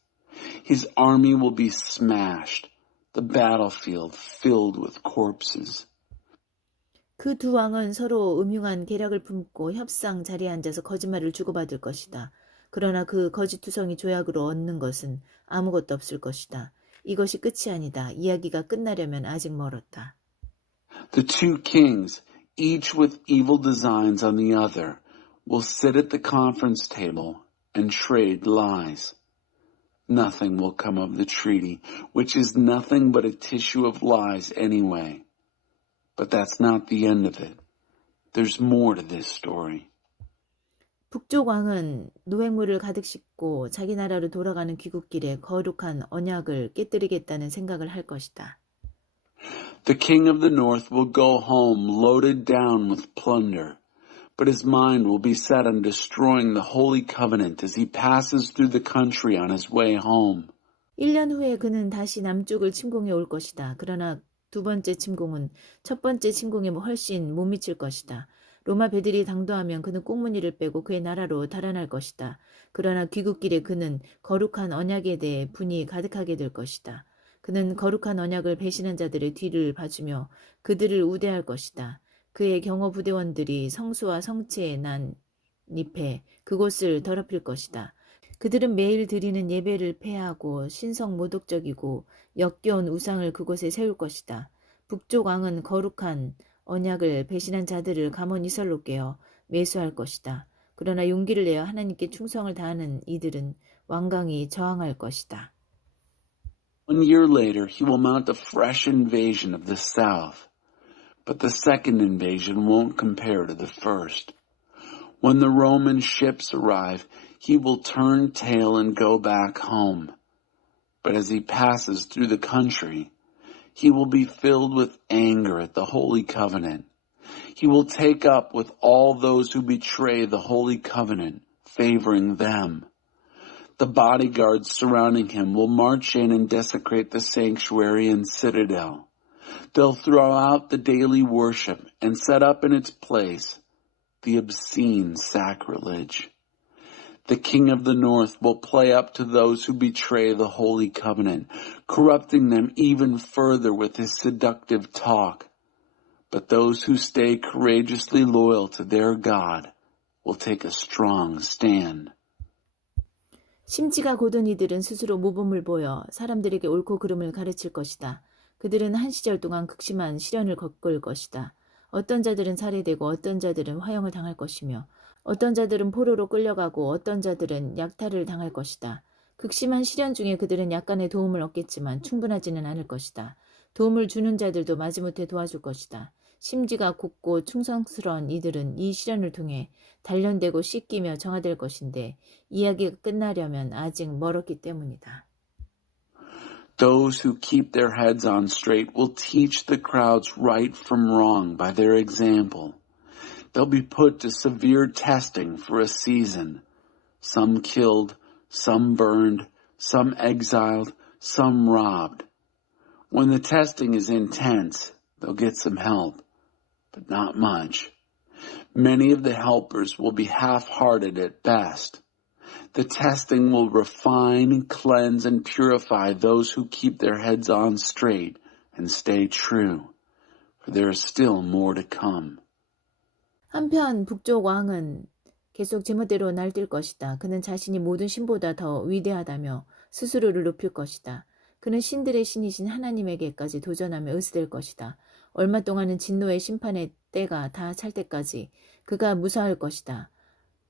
His army will be smashed, the battlefield filled with corpses. 그 두 왕은 서로 음흉한 계략을 품고 협상 자리에 앉아서 거짓말을 주고받을 것이다. 그러나 그 거짓투성이 조약으로 얻는 것은 아무것도 없을 것이다. 이것이 끝이 아니다. 이야기가 끝나려면 아직 멀었다. The two kings, each with evil designs on the other, will sit at the conference table and trade lies. Nothing will come of the treaty, which is nothing but a tissue of lies anyway. But that's not the end of it. There's more to this story. 북쪽 왕은 노획물을 가득 싣고 자기 나라로 돌아가는 귀국길에 거룩한 언약을 깨뜨리겠다는 생각을 할 것이다. The king of the north will go home loaded down with plunder, but his mind will be set on destroying the holy covenant as he passes through the country on his way home. 1년 후에 그는 다시 남쪽을 침공해 올 것이다. 그러나 두 번째 침공은 첫 번째 침공에 훨씬 못 미칠 것이다. 로마 배들이 당도하면 그는 꽁무니를 빼고 그의 나라로 달아날 것이다. 그러나 귀국길에 그는 거룩한 언약에 대해 분이 가득하게 될 것이다. 그는 거룩한 언약을 배신한 자들의 뒤를 봐주며 그들을 우대할 것이다. 그의 경호 부대원들이 성수와 성체에 난 잎에 그곳을 더럽힐 것이다. 그들은 매일 드리는 예배를 폐하고 신성 모독적이고 역겨운 우상을 그곳에 세울 것이다. 북쪽 왕은 거룩한 언약을 배신한 자들을 가모니설로 깨어 매수할 것이다. 그러나 용기를 내어 하나님께 충성을 다하는 이들은 완강히 저항할 것이다. 1 year later, he will mount a fresh invasion of the south, but the second invasion won't compare to the first. When the Roman ships arrive, he will turn tail and go back home. But as he passes through the country, he will be filled with anger at the Holy Covenant. He will take up with all those who betray the Holy Covenant, favoring them. The bodyguards surrounding him will march in and desecrate the sanctuary and citadel. They'll throw out the daily worship and set up in its place the obscene sacrilege. The king of the north will play up to those who betray the Holy Covenant, corrupting them even further with his seductive talk. But those who stay courageously loyal to their God will take a strong stand. 심지가 고든 이들은 스스로 모범을 보여 사람들에게 옳고 그름을 가르칠 것이다. 그들은 한 시절 동안 극심한 시련을 겪을 것이다. 어떤 자들은 살해되고 어떤 자들은 화형을 당할 것이며 어떤 자들은 포로로 끌려가고 어떤 자들은 약탈을 당할 것이다. 극심한 시련 중에 그들은 약간의 도움을 얻겠지만 충분하지는 않을 것이다. 도움을 주는 자들도 마지못해 도와줄 것이다. 심지가 곱고 충성스러운 이들은 이 시련을 통해 단련되고 씻기며 정화될 것인데 이야기가 끝나려면 아직 멀었기 때문이다. Those who keep their heads on straight will teach the crowds right from wrong by their example. They'll be put to severe testing for a season. Some killed, some burned, some exiled, some robbed. When the testing is intense, they'll get some help, but not much. Many of the helpers will be half-hearted at best. The testing will refine, cleanse, and purify those who keep their heads on straight and stay true, for there is still more to come. 한편 북쪽 왕은 계속 제멋대로 날뛸 것이다. 그는 자신이 모든 신보다 더 위대하다며 스스로를 높일 것이다. 그는 신들의 신이신 하나님에게까지 도전하며 의지될 것이다. 얼마 동안은 진노의 심판의 때가 다 찰 때까지 그가 무사할 것이다.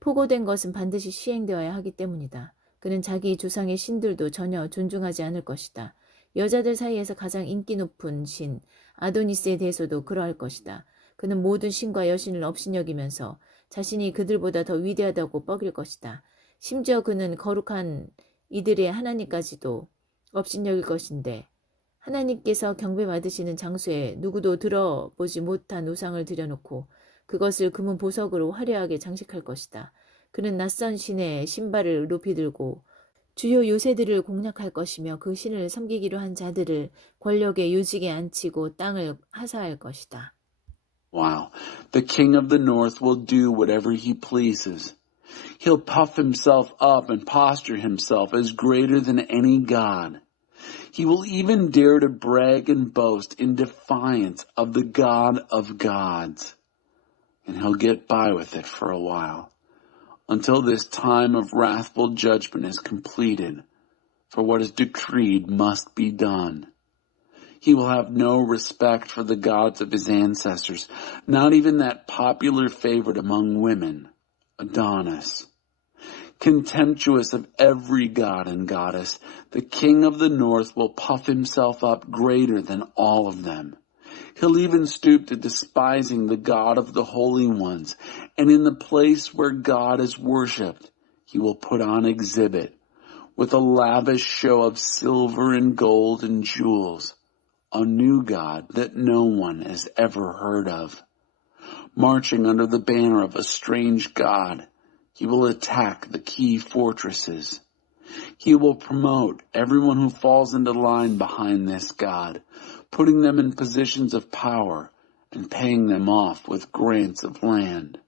포고된 것은 반드시 시행되어야 하기 때문이다. 그는 자기 조상의 신들도 전혀 존중하지 않을 것이다. 여자들 사이에서 가장 인기 높은 신 아도니스에 대해서도 그러할 것이다. 그는 모든 신과 여신을 업신여기면서 자신이 그들보다 더 위대하다고 뻐길 것이다. 심지어 그는 거룩한 이들의 하나님까지도 업신여길 것인데 하나님께서 경배받으시는 장소에 누구도 들어보지 못한 우상을 들여놓고 그것을 금은 보석으로 화려하게 장식할 것이다. 그는 낯선 신의 신발을 높이 들고 주요 요새들을 공략할 것이며 그 신을 섬기기로 한 자들을 권력의 요직에 앉히고 땅을 하사할 것이다. Wow. The king of the north will do whatever he pleases. He'll puff himself up and posture himself as greater than any god. He will even dare to brag and boast in defiance of the God of gods. And he'll get by with it for a while, until this time of wrathful judgment is completed, for what is decreed must be done. He will have no respect for the gods of his ancestors, not even that popular favorite among women, Adonis. Contemptuous of every god and goddess, the king of the north will puff himself up greater than all of them. He'll even stoop to despising the God of the holy ones, and in the place where God is worshipped, he will put on exhibit, with a lavish show of silver and gold and jewels, a new God that no one has ever heard of. Marching under the banner of a strange God, he will attack the key fortresses. He will promote everyone who falls into line behind this God, putting them in positions of power and paying them off with grants of land.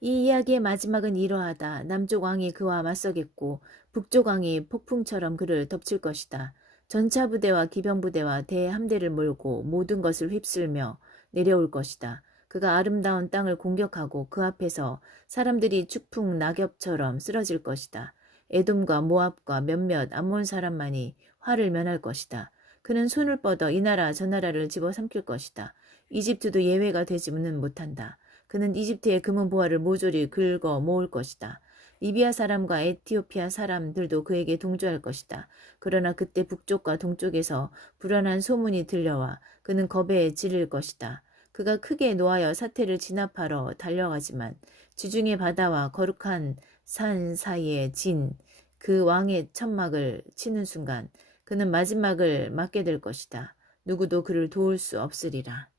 이 이야기의 마지막은 이러하다. 남쪽 왕이 그와 맞서겠고 북쪽 왕이 폭풍처럼 그를 덮칠 것이다. 전차 부대와 기병 부대와 대함대를 몰고 모든 것을 휩쓸며 내려올 것이다. 그가 아름다운 땅을 공격하고 그 앞에서 사람들이 축풍 낙엽처럼 쓰러질 것이다. 에돔과 모압과 몇몇 암몬 사람만이 화를 면할 것이다. 그는 손을 뻗어 이 나라 저 나라를 집어삼킬 것이다. 이집트도 예외가 되지는 못한다. 그는 이집트의 금은 보화를 모조리 긁어 모을 것이다. 리비아 사람과 에티오피아 사람들도 그에게 동조할 것이다. 그러나 그때 북쪽과 동쪽에서 불안한 소문이 들려와 그는 겁에 질릴 것이다. 그가 크게 노하여 사태를 진압하러 달려가지만 지중해 바다와 거룩한 산 사이에 진 그 왕의 천막을 치는 순간 그는 마지막을 맞게 될 것이다. 누구도 그를 도울 수 없으리라.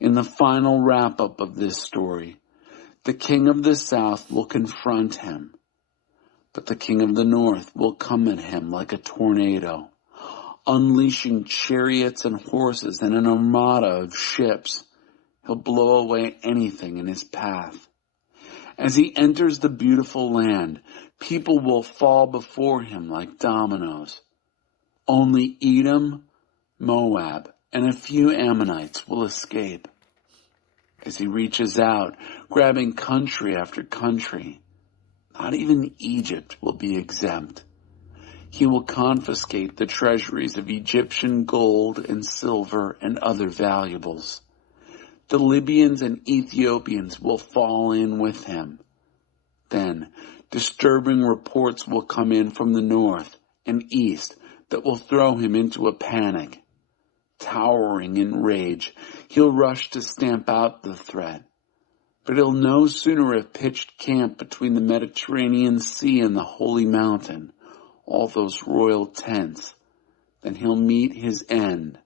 In the final wrap-up of this story, the king of the south will confront him, but the king of the north will come at him like a tornado, unleashing chariots and horses and an armada of ships. He'll blow away anything in his path. As he enters the beautiful land, people will fall before him like dominoes. Only Edom, Moab, and a few Ammonites will escape. As he reaches out, grabbing country after country, not even Egypt will be exempt. He will confiscate the treasuries of Egyptian gold and silver and other valuables. The Libyans and Ethiopians will fall in with him. Then, disturbing reports will come in from the north and east that will throw him into a panic. Towering in rage, he'll rush to stamp out the threat. But he'll no sooner have pitched camp between the Mediterranean Sea and the Holy Mountain, all those royal tents, than he'll meet his end,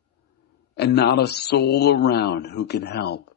and not a soul around who can help.